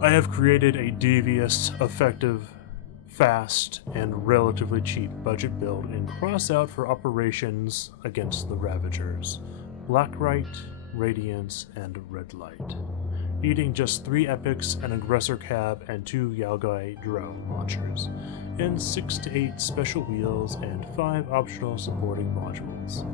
I have created a devious, effective, fast, and relatively cheap budget build in Crossout for operations against the Ravagers, Blacklight, Radiance, and Redlight, needing just 3 epics, an aggressor cab, and 2 Yaogai drone launchers, and 6 to 8 special wheels and 5 optional supporting modules.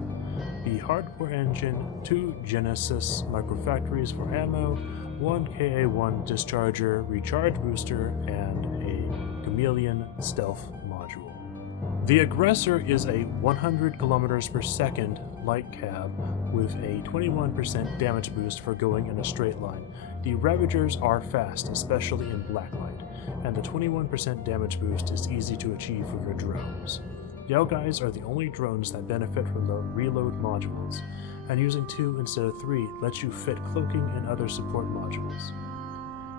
The hardcore engine, 2 Genesis microfactories for ammo, 1 KA-1 discharger, recharge booster, and a chameleon stealth module. The aggressor is a 100 km per second light cab with a 21% damage boost for going in a straight line. The Ravagers are fast, especially in Blacklight, and the 21% damage boost is easy to achieve for your drones. Yaogais are the only drones that benefit from the reload modules, and using 2 instead of 3 lets you fit cloaking and other support modules.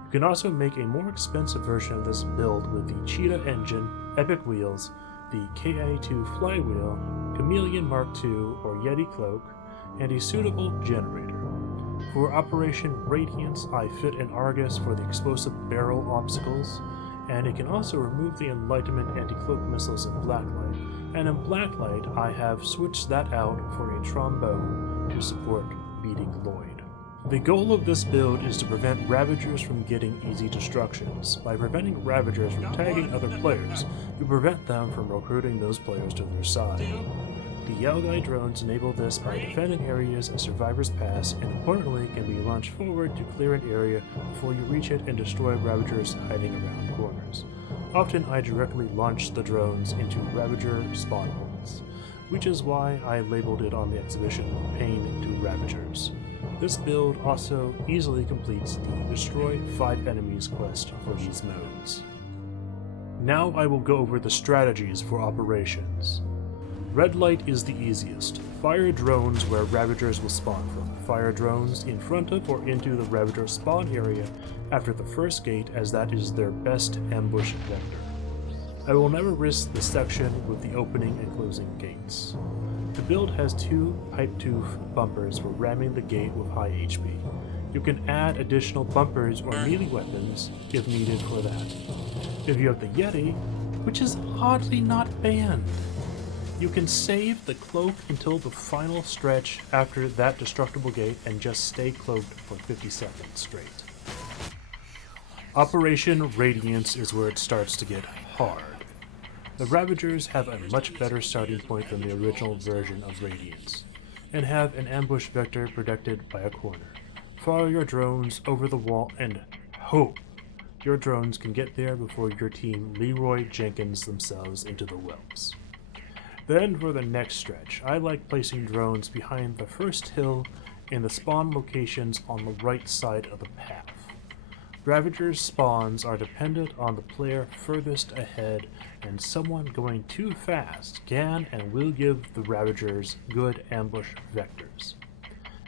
You can also make a more expensive version of this build with the Cheetah engine, epic wheels, the KA-2 flywheel, Chameleon Mark II or Yeti cloak, and a suitable generator. For Operation Radiance, I fit an Argus for the explosive barrel obstacles, and it can also remove the Enlightenment anti-cloak missiles in Blacklight, and in Blacklight I have switched that out for a trombone to support beating Lloyd. The goal of this build is to prevent Ravagers from getting easy destructions. By preventing Ravagers from tagging other players, you prevent them from recruiting those players to their side. The Yaogai drones enable this by defending areas as survivors pass, and importantly can be launched forward to clear an area before you reach it and destroy Ravagers hiding around corners. Often I directly launch the drones into Ravager spawn points, which is why I labeled it on the exhibition Pain to Ravagers. This build also easily completes the Destroy 5 Enemies quest for these modes. Now I will go over the strategies for operations. Redlight is the easiest. Fire drones where Ravagers will spawn from. Fire drones in front of or into the Ravager spawn area after the first gate, as that is their best ambush vector. I will never risk the section with the opening and closing gates. The build has 2 pipe tooth bumpers for ramming the gate with high HP. You can add additional bumpers or melee weapons if needed for that. If you have the Yeti, which is oddly not banned, you can save the cloak until the final stretch after that destructible gate and just stay cloaked for 50 seconds straight. Operation Radiance is where it starts to get hard. The Ravagers have a much better starting point than the original version of Radiance, and have an ambush vector protected by a corner. Fire your drones over the wall and hope your drones can get there before your team Leroy Jenkins themselves into the whelps. Then for the next stretch, I like placing drones behind the first hill in the spawn locations on the right side of the path. Ravagers' spawns are dependent on the player furthest ahead, and someone going too fast can and will give the Ravagers good ambush vectors.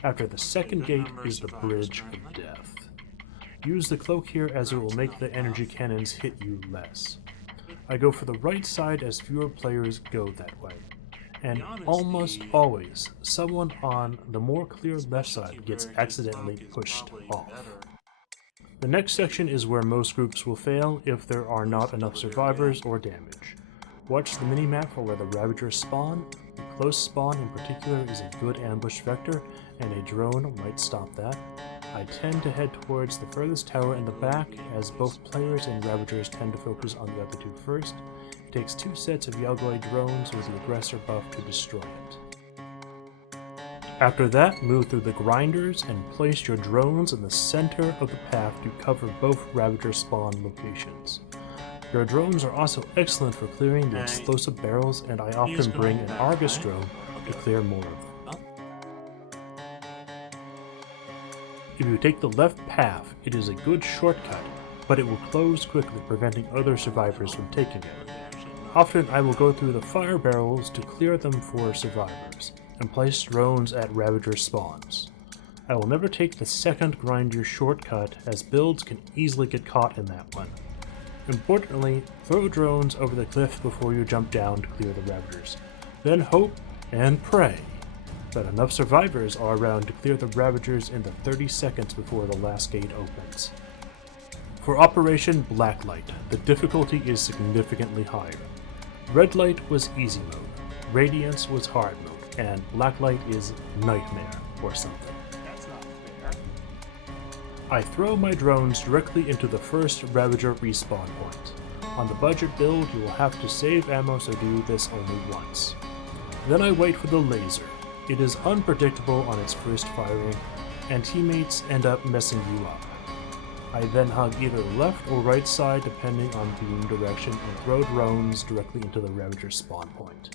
After the second gate is the Bridge of Death. Use the cloak here as it will make the energy cannons hit you less. I go for the right side as fewer players go that way, and almost always someone on the more clear left side gets accidentally pushed off. The next section is where most groups will fail if there are not enough survivors or damage. Watch the minimap for where the Ravagers spawn. The close spawn in particular is a good ambush vector, and a drone might stop that. I tend to head towards the furthest tower in the back, as both players and Ravagers tend to focus on the other 2 first. It takes 2 sets of Yaogai drones with the aggressor buff to destroy it. After that, move through the grinders and place your drones in the center of the path to cover both Ravager spawn locations. Your drones are also excellent for clearing the explosive barrels, and I often bring an Argus drone to clear more of them. If you take the left path, it is a good shortcut, but it will close quickly, preventing other survivors from taking it. Often I will go through the fire barrels to clear them for survivors, and place drones at Ravager spawns. I will never take the second grinder shortcut, as builds can easily get caught in that one. Importantly, throw drones over the cliff before you jump down to clear the Ravagers. Then hope and pray that enough survivors are around to clear the Ravagers in the 30 seconds before the last gate opens. For Operation Blacklight, the difficulty is significantly higher. Redlight was easy mode, Radiance was hard mode, and Blacklight is nightmare or something. That's not fair. I throw my drones directly into the first Ravager respawn point. On the budget build, you will have to save ammo, so do this only once. Then I wait for the laser. It is unpredictable on its first firing, and teammates end up messing you up. I then hug either left or right side depending on beam direction and throw drones directly into the Ravager spawn point.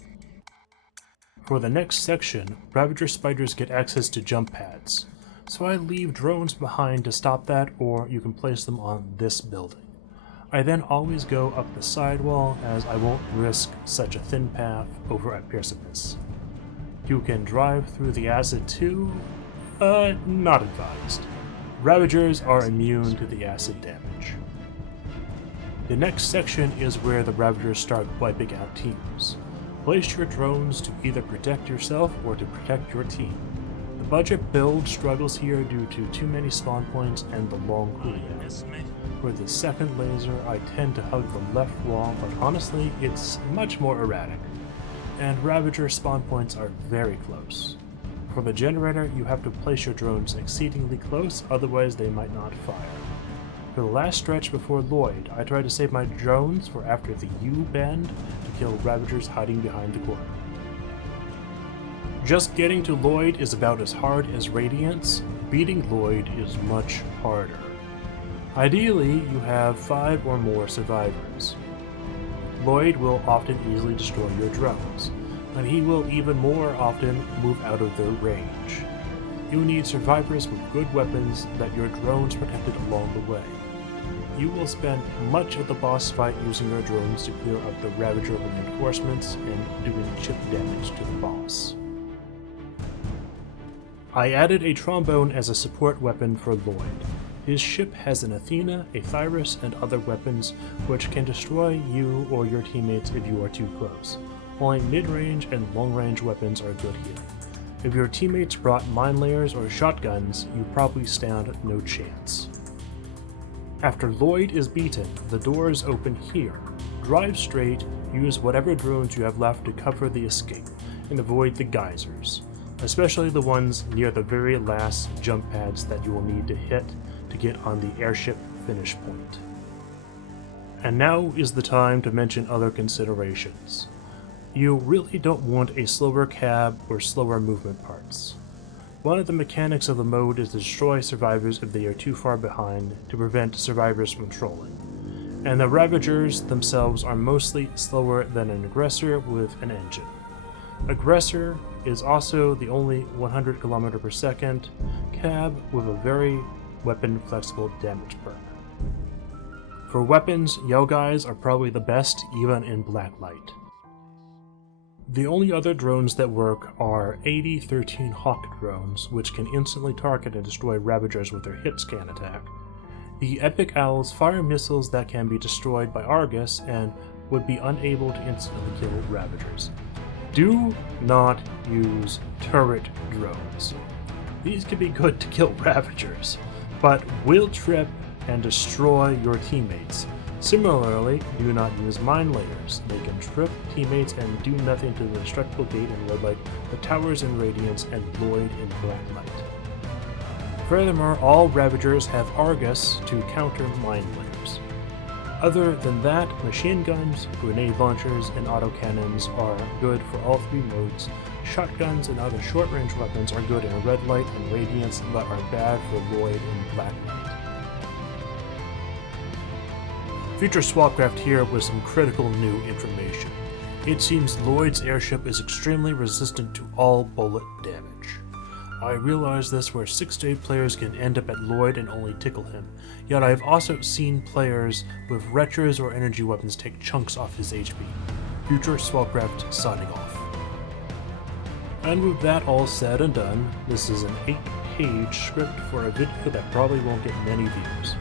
For the next section, Ravager spiders get access to jump pads, so I leave drones behind to stop that, or you can place them on this building. I then always go up the sidewall, as I won't risk such a thin path over a precipice. You can drive through the acid too, not advised. Ravagers are immune to the acid damage. The next section is where the Ravagers start wiping out teams. Place your drones to either protect yourself or to protect your team. The budget build struggles here due to too many spawn points and the long cooldown. For the second laser, I tend to hug the left wall, but honestly, it's much more erratic, and Ravager spawn points are very close. For the generator, you have to place your drones exceedingly close, otherwise they might not fire. For the last stretch before Lloyd, I try to save my drones for after the U bend to kill Ravagers hiding behind the corner. Just getting to Lloyd is about as hard as Radiance. Beating Lloyd is much harder. Ideally, you have 5 or more survivors. Lloyd will often easily destroy your drones, and he will even more often move out of their range. You need survivors with good weapons that your drones protected along the way. You will spend much of the boss fight using your drones to clear up the Ravager reinforcements and doing chip damage to the boss. I added a trombone as a support weapon for Lloyd. His ship has an Athena, a Thyrus, and other weapons which can destroy you or your teammates if you are too close. Only mid-range and long-range weapons are good here. If your teammates brought mine layers or shotguns, you probably stand no chance. After Lloyd is beaten, the doors open here. Drive straight, use whatever drones you have left to cover the escape, and avoid the geysers, especially the ones near the very last jump pads that you will need to hit to get on the airship finish point. And now is the time to mention other considerations. You really don't want a slower cab or slower movement parts. One of the mechanics of the mode is to destroy survivors if they are too far behind to prevent survivors from trolling. And the Ravagers themselves are mostly slower than an Aggressor with an engine. Aggressor is also the only 100 km per second cab with a very weapon flexible damage perk. For weapons, Yell Guys are probably the best even in Blacklight. The only other drones that work are 80-13 Hawk drones, which can instantly target and destroy Ravagers with their hit scan attack. The Epic Owls fire missiles that can be destroyed by Argus and would be unable to instantly kill Ravagers. Do not use turret drones. These can be good to kill Ravagers, but will trip and destroy your teammates. Similarly, do not use mine layers. They can trip teammates and do nothing to the destructible gate in Redlight, the towers in Radiance, and Lloyd in Blacklight. Furthermore, all Ravagers have Argus to counter mine layers. Other than that, machine guns, grenade launchers, and autocannons are good for all 3 modes. Shotguns and other short-range weapons are good in Redlight and Radiance, but are bad for Lloyd and Blacklight. Future Swabcraft here with some critical new information. It seems Lloyd's airship is extremely resistant to all bullet damage. I realize this where 6 to 8 players can end up at Lloyd and only tickle him, yet I have also seen players with retros or energy weapons take chunks off his HP. Future Swabcraft signing off. And with that all said and done, this is an 8-page script for a video that probably won't get many views.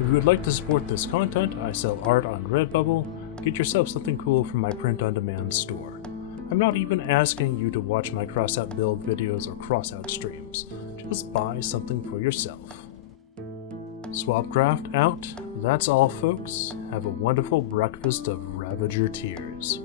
If you would like to support this content, I sell art on Redbubble. Get yourself something cool from my print-on-demand store. I'm not even asking you to watch my Crossout build videos or Crossout streams. Just buy something for yourself. Swabcraft out, that's all, folks. Have a wonderful breakfast of Ravager tears.